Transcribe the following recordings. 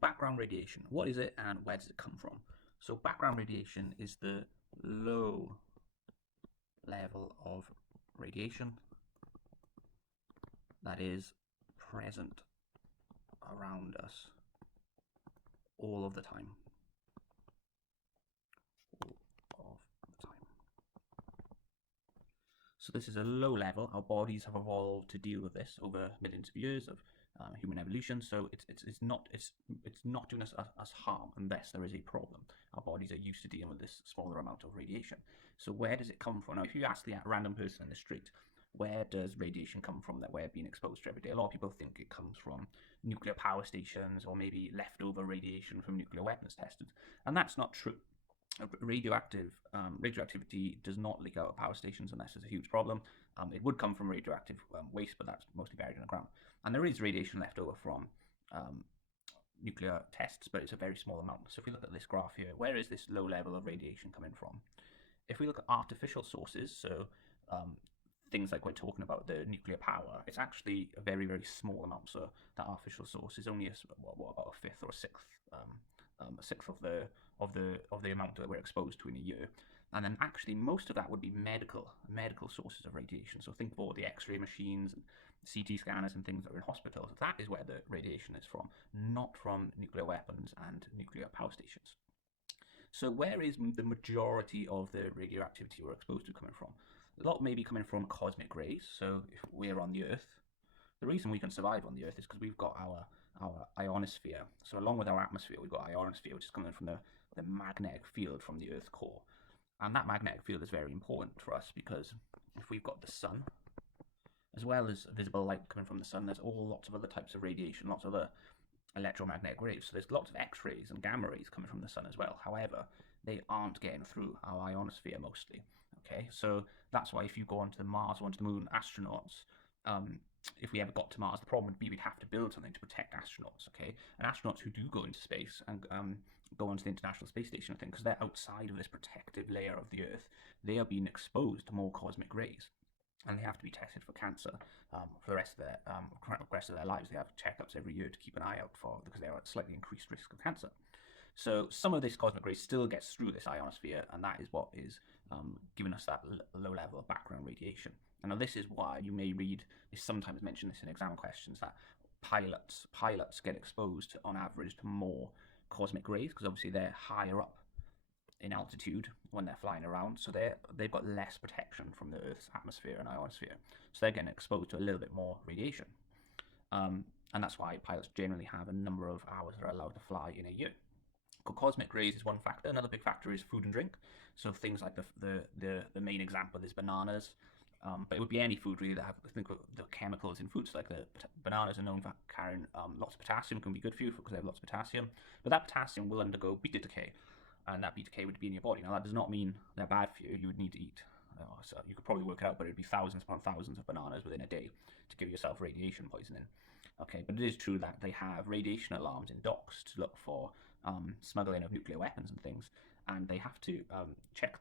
background radiation, what is it and where does it come from? So background radiation is the low level of radiation that is present around us all of the time. So this is a low level. Our bodies have evolved to deal with this over millions of years of human evolution. So it's not doing us harm unless there is a problem. Our bodies are used to dealing with this smaller amount of radiation. So where does it come from? Now, if you ask the random person in the street, where does radiation come from that we're being exposed to every day? A lot of people think it comes from nuclear power stations or maybe leftover radiation from nuclear weapons tested, and that's not true. Radioactivity does not leak out of power stations unless there's a huge problem. It would come from radioactive waste, but that's mostly buried in the ground. And there is radiation left over from nuclear tests, but it's a very small amount. So if we look at this graph here, where is this low level of radiation coming from? If we look at artificial sources, so things like we're talking about the nuclear power, it's actually a very, very small amount. So that artificial source is only about a fifth or a sixth of the amount that we're exposed to in a year. And then actually most of that would be medical sources of radiation. So think of all the X-ray machines and CT scanners and things that are in hospitals. That is where the radiation is from, not from nuclear weapons and nuclear power stations. So where is the majority of the radioactivity we're exposed to coming from? A lot may be coming from cosmic rays. So if we're on the Earth, the reason we can survive on the Earth is because we've got our ionosphere. So along with our atmosphere, we've got ionosphere, which is coming from the magnetic field from the Earth's core. And that magnetic field is very important for us because if we've got the sun, as well as visible light coming from the sun, there's lots of other types of radiation, lots of other electromagnetic waves. So there's lots of X-rays and gamma rays coming from the sun as well. However, they aren't getting through our ionosphere mostly. Okay, so that's why if you go onto Mars or onto the moon, astronauts, if we ever got to Mars, the problem would be we'd have to build something to protect astronauts, okay? And astronauts who do go into space and go onto the International Space Station, I think, because they're outside of this protective layer of the Earth, they are being exposed to more cosmic rays. And they have to be tested for cancer for the rest of their lives. They have checkups every year to keep an eye out for, because they're at slightly increased risk of cancer. So some of this cosmic rays still gets through this ionosphere, and that is what is giving us that low level of background radiation. And now this is why you may read, they sometimes mention this in exam questions, that pilots get exposed on average to more cosmic rays, because obviously they're higher up in altitude when they're flying around, so they've got less protection from the Earth's atmosphere and ionosphere, so they're getting exposed to a little bit more radiation. And that's why pilots generally have a number of hours they're allowed to fly in a year. Cosmic rays is one factor. Another big factor is food and drink. So things like the main example is bananas, but it would be any food really that have, think of the chemicals in foods. Like the bananas are known for carrying lots of potassium, can be good for you because they have lots of potassium, but that potassium will undergo beta decay, and that beta decay would be in your body. Now that does not mean they're bad for you. You would need to eat, so you could probably work it out, but it would be thousands upon thousands of bananas within a day to give yourself radiation poisoning. Okay, but it is true that they have radiation alarms in docks to look for smuggling of nuclear weapons and things, and they have to check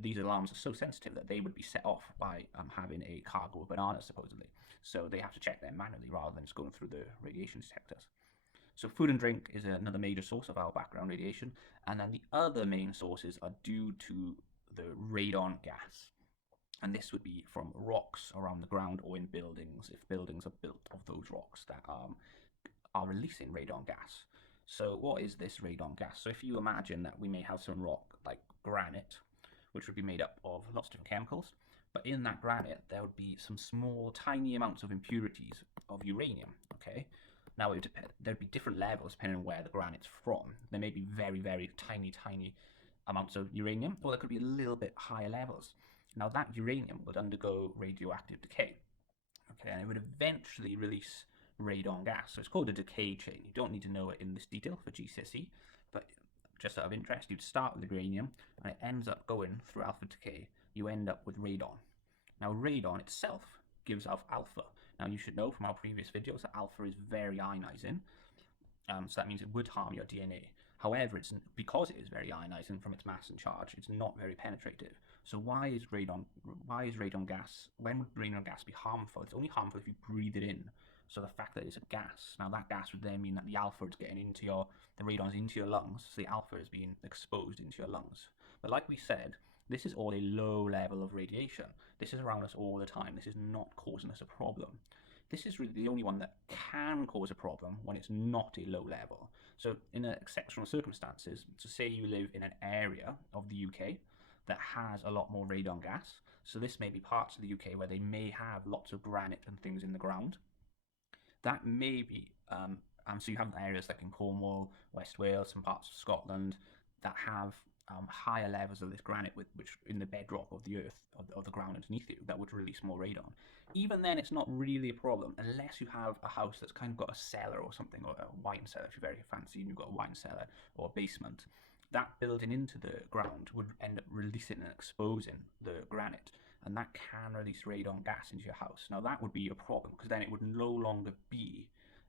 these alarms are so sensitive that they would be set off by having a cargo of bananas supposedly. So they have to check them manually rather than just going through the radiation detectors. So food and drink is another major source of our background radiation, and then the other main sources are due to the radon gas. And this would be from rocks around the ground or in buildings, if buildings are built of those rocks that are releasing radon gas. So what is this radon gas? So if you imagine that we may have some rock like granite, which would be made up of lots of different chemicals, but in that granite there would be some small tiny amounts of impurities of uranium, okay? Now there'd be different levels depending on where the granite's from. There may be very, very tiny amounts of uranium, or there could be a little bit higher levels. Now that uranium would undergo radioactive decay, okay, and it would eventually release radon gas. So it's called a decay chain. You don't need to know it in this detail for GCSE, but just out of interest, you'd start with the uranium, and it ends up going through alpha decay. You end up with radon. Now radon itself gives off alpha. Now you should know from our previous videos that alpha is very ionizing, so that means it would harm your DNA. However, because it is very ionizing from its mass and charge, it's not very penetrative. So why is radon gas, when would radon gas be harmful? It's only harmful if you breathe it in. So the fact that it's a gas, now that gas would then mean that the alpha is getting into the radon's into your lungs, so the alpha is being exposed into your lungs. But like we said, this is all a low level of radiation. This is around us all the time. This is not causing us a problem. This is really the only one that can cause a problem when it's not a low level. So in exceptional circumstances, so say you live in an area of the UK that has a lot more radon gas. So this may be parts of the UK where they may have lots of granite and things in the ground. That may be, so you have areas like in Cornwall, West Wales, some parts of Scotland that have higher levels of this granite, which in the bedrock of the earth, of the ground underneath you, that would release more radon. Even then, it's not really a problem unless you have a house that's kind of got a cellar or something, or a wine cellar if you're very fancy and you've got a wine cellar or a basement. That building into the ground would end up releasing and exposing the granite, and that can release radon gas into your house. Now that would be a problem because then it would no longer be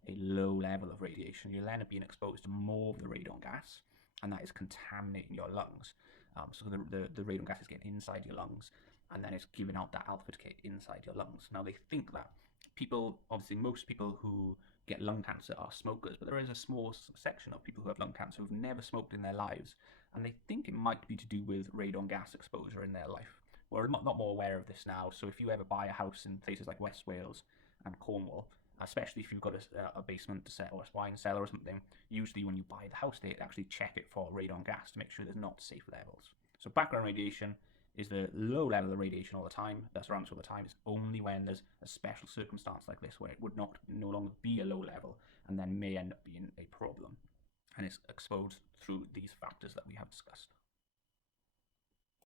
a low level of radiation. You'll end up being exposed to more of the radon gas, and that is contaminating your lungs. So the radon gas is getting inside your lungs, and then it's giving out that alpha decay inside your lungs. Now they think that people, obviously most people who get lung cancer are smokers, but there is a small section of people who have lung cancer who've never smoked in their lives, and they think it might be to do with radon gas exposure in their life. We're not more aware of this now, so if you ever buy a house in places like West Wales and Cornwall, especially if you've got a basement or a wine cellar or something, usually when you buy the house, they actually check it for radon gas to make sure there's not safe levels. So background radiation is the low level of radiation all the time, that's around us all the time. It's only when there's a special circumstance like this where it would no longer be a low level and then may end up being a problem. And it's exposed through these factors that we have discussed.